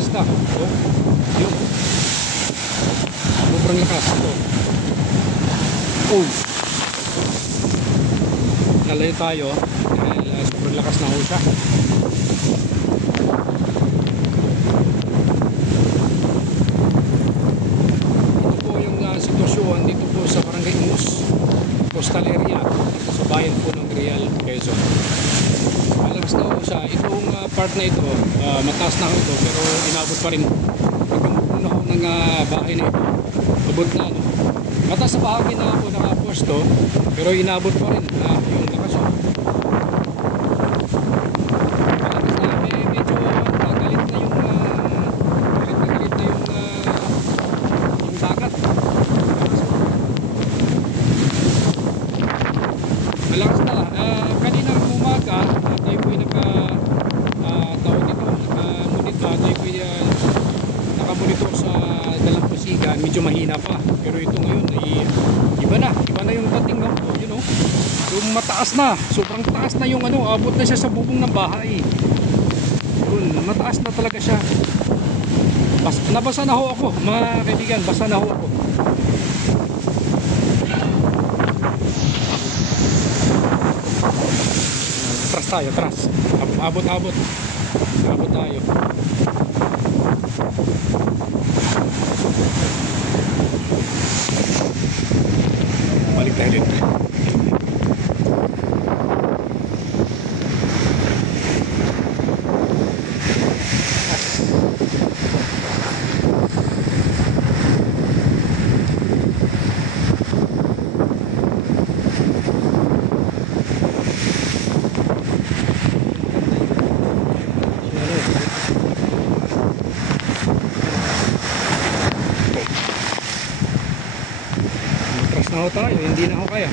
lakas na. Oh, yun. Sobrang lakas ito. Oh. Lalayo tayo dahil sobrang lakas na ho siya. Ito po yung sitwasyon dito po sa Barangay Imus, coastal area, dito sa bayan po ng Real, Quezon. Malakas na ho siya. Itong part na ito, mataas na ho ito, pero inabot pa rin hanggang puno ho ng bahay na ito. Abot na ano. Mataas sa bahagi na po nakapwesto, pero inabot pa rin yung lakas ho. Malakas na, medyo galit na yung galit na yung dagat. Malakas na. Kaninang umaga, tayo po yung tawag dito, nakamonitor, tayo po yung nakamonitor sa Dalampasigan, medyo mahina pa. Pero ito ngayon ay iba na yung dating, no? You know, yung mataas na, sobrang taas na yung ano, abot na siya sa bubong ng bahay. Yun, mataas na talaga siya. Nabasa na ho ako, mga kaibigan, basa na ho ako. Tras tayo, tras. Abot tayo. Balik tayo dito. Na ho tayo, hindi na ho kaya.